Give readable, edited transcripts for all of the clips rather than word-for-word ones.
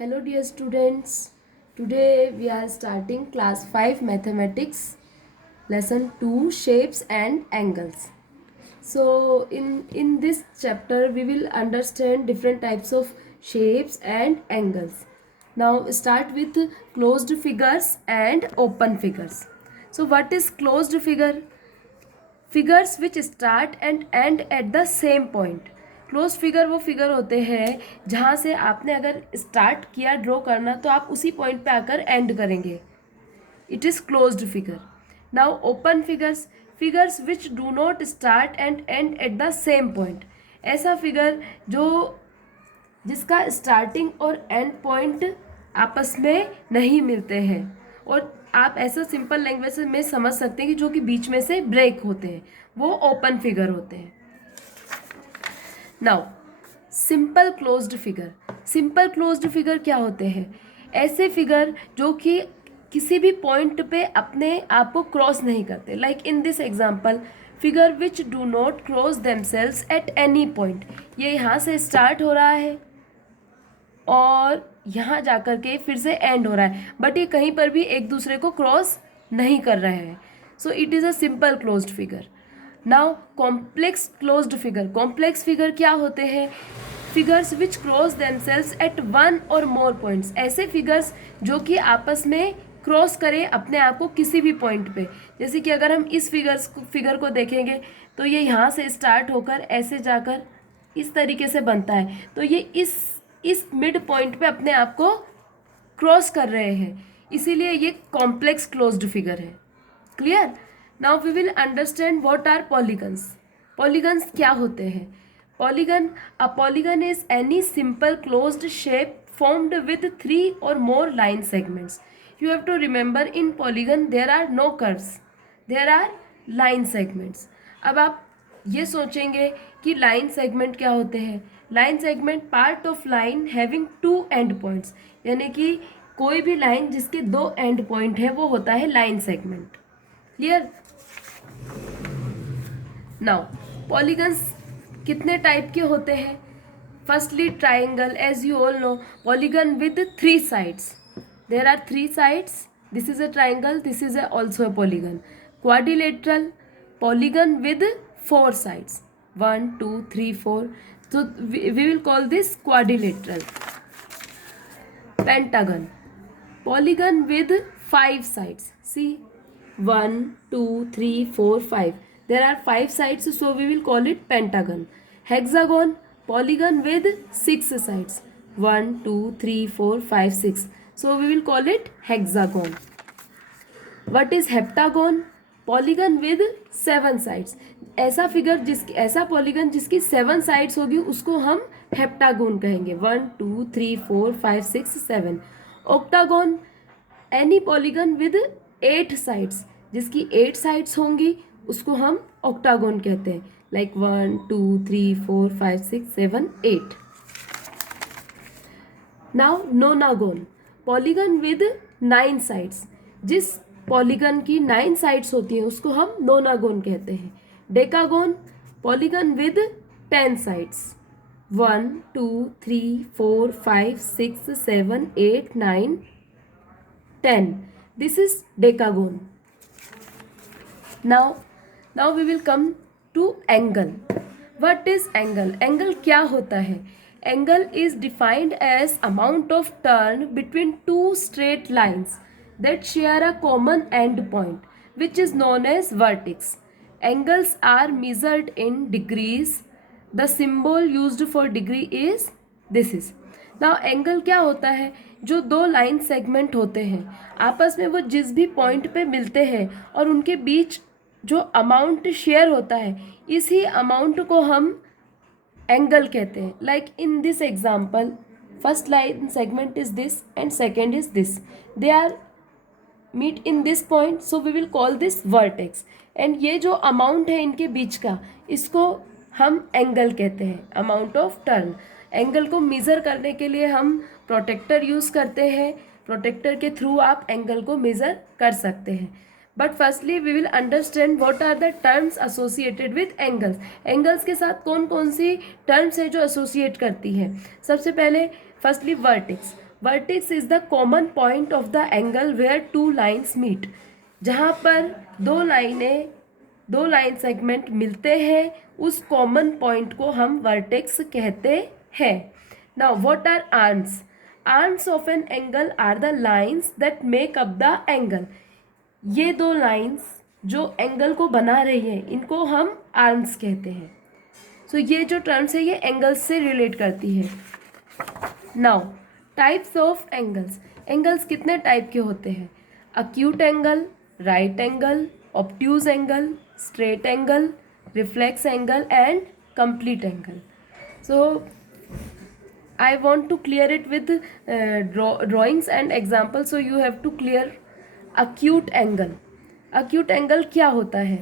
Hello dear students, today we are starting class 5 mathematics lesson 2 shapes and angles. So in this chapter we will understand different types of shapes and angles. Now start with closed figures and open figures. So what is closed figure? Figures which start and and at the same point. Close figure वो figure होते हैं जहाँ से आपने अगर start किया draw करना तो आप उसी पॉइंट पे आकर एंड करेंगे. It is closed figure. Now open figures, figures which do not start and and at the same point. ऐसा फिगर जो जिसका स्टार्टिंग और एंड पॉइंट आपस में नहीं मिलते हैं और आप ऐसा सिंपल लैंग्वेज में समझ सकते हैं कि जो कि बीच में से ब्रेक होते हैं, वो ओपन फिगर होते हैं. Now simple closed figure. Simple closed figure क्या होते हैं? ऐसे फिगर जो कि किसी भी पॉइंट पे अपने आप को क्रॉस नहीं करते. Like in this example, figure which do not cross themselves at any point. ये यहाँ से स्टार्ट हो रहा है और यहाँ जाकर के फिर से एंड हो रहा है, बट ये कहीं पर भी एक दूसरे को क्रॉस नहीं कर रहे हैं. So it is a simple closed figure. Now complex closed figure. Complex figure क्या होते हैं? Figures which cross themselves at one or more points. ऐसे फिगर्स जो कि आपस में क्रॉस करें अपने आप को किसी भी पॉइंट पे. जैसे कि अगर हम इस फिगर को देखेंगे तो ये यहाँ से स्टार्ट होकर ऐसे जाकर इस तरीके से बनता है, तो ये इस मिड पॉइंट पे अपने आप को क्रॉस कर रहे हैं, इसीलिए ये कॉम्प्लेक्स क्लोज्ड फिगर है. Clear? Now we will understand what are polygons. Polygons क्या होते हैं? Polygon, a polygon is any simple closed shape formed with 3 or more line segments. You have to remember in polygon there are no curves, there are line segments. अब आप ये सोचेंगे कि line segment क्या होते हैं? Line segment part of line having 2 and points, यानी कि कोई भी लाइन जिसके 2 एंड पॉइंट है वो होता है line segment. Clear? Now polygons कितने टाइप के होते हैं? Firstly triangle. As you all know, polygon with 3 sides. There are 3 sides. This is a triangle, this is also a polygon. Quadrilateral, polygon with 4 sides. 1, 2, 3, 4. So we will call this quadrilateral. Pentagon, polygon with 5 sides. See, 1, 2, 3, 4, 5. There are 5 sides, so we will call it pentagon. Hexagon, polygon with 6 sides. 1, 2, 3, 4, 5, 6. So we will call it hexagon. What is heptagon? Polygon with 7 sides. ऐसा polygon जिसकी 7 sides होगी उसको हम heptagon कहेंगे. 1, 2, 3, 4, 5, 6, 7. Octagon, any polygon with 8 sides. जिसकी 8 sides होंगी उसको हम ऑक्टागोन कहते हैं. Like 1, 2, 3, 4, 5, 6, 7, 8. Now nonagon, polygon with 9 sides. जिस पॉलीगन की 9 sides होती हैं उसको हम नोनागोन कहते हैं. डेकागोन, polygon with 10 sides. 1, 2, 3, 4, 5, 6, 7, 8, 9, 10. This is decagon. Now we will come to angle. What is angle? Angle क्या होता है? Angle is defined as amount of turn between 2 straight lines that share a common end point, which is known as vertex. Angles are measured in degrees. The symbol used for degree is this. Now angle क्या होता है? जो 2 line segment होते हैं आपस में वो जिस भी पॉइंट पे मिलते हैं और उनके बीच जो अमाउंट शेयर होता है, इसी अमाउंट को हम एंगल कहते हैं. Like in this example, first line segment is this and second is this. They are meet in this point, so we will call this vertex. And ये जो अमाउंट है इनके बीच का, इसको हम एंगल कहते हैं, अमाउंट ऑफ टर्न. एंगल को मेज़र करने के लिए हम प्रोटेक्टर यूज़ करते हैं. प्रोटेक्टर के थ्रू आप एंगल को मेज़र कर सकते हैं. But firstly we will understand what are the terms associated with angles. Angles के साथ कौन कौन सी टर्म्स है जो एसोसिएट करती हैं. सबसे पहले firstly vertex. Vertex is the common point of the angle where two lines meet, जहाँ पर दो लाइन सेगमेंट मिलते हैं, उस कॉमन पॉइंट को हम वर्टेक्स कहते हैं. Now what are arms? Arms of an angle are the lines that make up the angle. ये दो लाइन्स जो एंगल को बना रही है, इनको हम आर्म्स कहते हैं. सो ये जो टर्म्स है ये एंगल्स से रिलेट करती है. Now types of angles. Angles कितने टाइप के होते हैं? Acute angle, right angle, obtuse angle, straight angle, reflex angle and complete angle. So I want to clear it with drawings and examples. So you have to clear acute angle. Acute angle क्या होता है?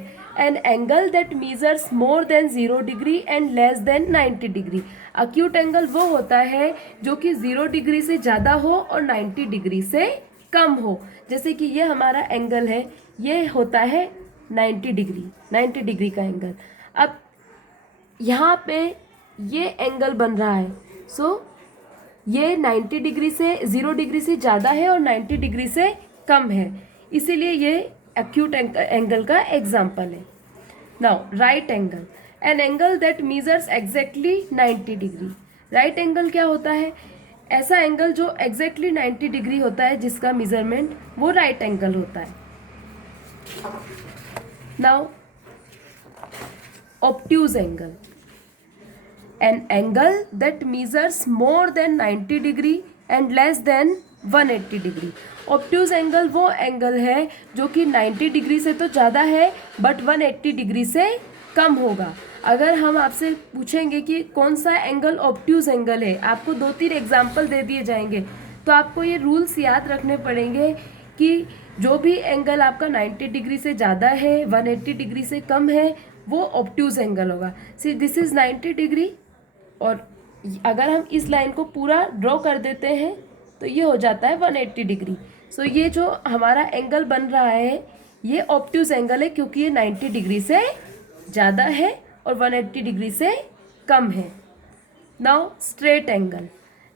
An angle that measures more than 0 degree and less than 90 degree. Acute angle वो होता है जो कि 0 degree से ज़्यादा हो और 90 डिग्री से कम हो. जैसे कि ये हमारा एंगल है, ये होता है 90 डिग्री का एंगल. अब यहाँ पे ये एंगल बन रहा है. सो ये 90 डिग्री से 0 डिग्री से ज़्यादा है और 90 डिग्री से कम है, इसीलिए ये एक्यूट एंगल का एग्जाम्पल है. Now right angle. An angle that measures exactly 90 degree. Right angle क्या होता है? ऐसा एंगल जो एग्जैक्टली 90 डिग्री होता है, जिसका मेजरमेंट वो राइट एंगल होता है. Now obtuse angle. An angle that measures more than 90 degree and less than 180 degree. Obtuse angle वो एंगल है जो कि 90 डिग्री से तो ज़्यादा है बट 180 डिग्री से कम होगा. अगर हम आपसे पूछेंगे कि कौन सा एंगल ऑब्ट्यूज एंगल है, आपको 2-3 एग्जाम्पल दे दिए जाएंगे, तो आपको ये रूल्स याद रखने पड़ेंगे कि जो भी एंगल आपका 90 डिग्री से ज़्यादा है, 180 डिग्री से कम है, वो ऑब्ट्यूज एंगल होगा. सी दिस इज़ 90 डिग्री और अगर हम इस लाइन को पूरा ड्रॉ कर देते हैं तो ये हो जाता है 180 डिग्री. सो ये जो हमारा एंगल बन रहा है ये ऑब्ट्यूज एंगल है, क्योंकि ये 90 डिग्री से ज़्यादा है और 180 डिग्री से कम है. Now straight angle.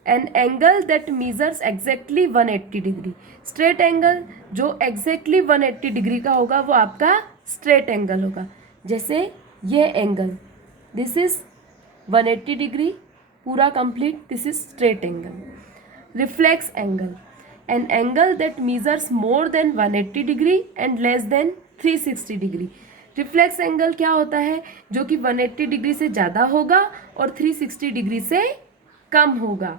An angle that measures exactly 180 degree. Straight angle जो एग्जैक्टली 180 डिग्री का होगा वो आपका स्ट्रेट एंगल होगा. जैसे ये एंगल, दिस इज 180 डिग्री पूरा complete, this is straight angle. Reflex angle. An angle that measures more than 180 degree and less than 360 degree. Reflex angle क्या होता है? जो कि 180 डिग्री से ज़्यादा होगा और 360 डिग्री से कम होगा.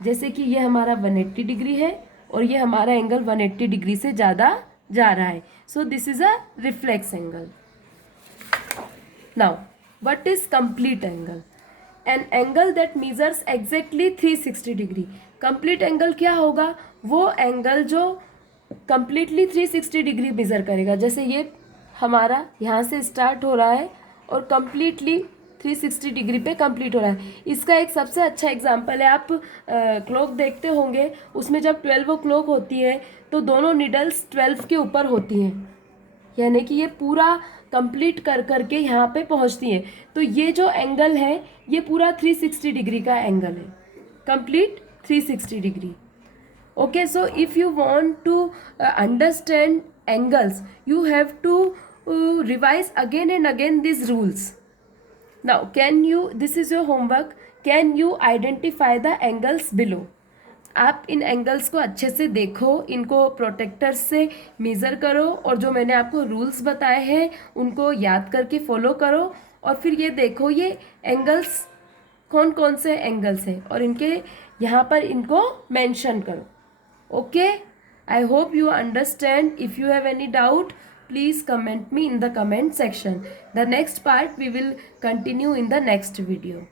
जैसे कि ये हमारा 180 डिग्री है और ये हमारा एंगल 180 डिग्री से ज़्यादा जा रहा है. So this is a reflex angle. Now what is complete angle? An angle that measures exactly 360 degree. complete angle क्या होगा? वो एंगल जो completely 360 डिग्री मेजर करेगा. जैसे ये हमारा यहाँ से स्टार्ट हो रहा है और completely 360 डिग्री पे कंप्लीट हो रहा है. इसका एक सबसे अच्छा एग्जांपल है, आप क्लॉक देखते होंगे, उसमें जब 12 ओ क्लॉक होती है तो दोनों निडल्स 12 के ऊपर होती हैं, यानी कि ये पूरा कंप्लीट कर करके यहाँ पे पहुँचती है. तो ये जो एंगल है ये पूरा 360 डिग्री का एंगल है, complete 360 degree. Okay, so if you want to understand angles you have to revise again and again this rules. Now can you, this is your homework, can you identify the angles below. आप इन angles को अच्छे से देखो, इनको protector से measure करो और जो मैंने आपको रूल्स बताए हैं उनको याद करके फॉलो करो और फिर ये देखो ये एंगल्स कौन कौन से एंगल्स हैं और इनके यहाँ पर इनको मेंशन करो. Okay, I hope you understand. If you have any doubt please comment me in the comment section. The next part we will continue in the next video.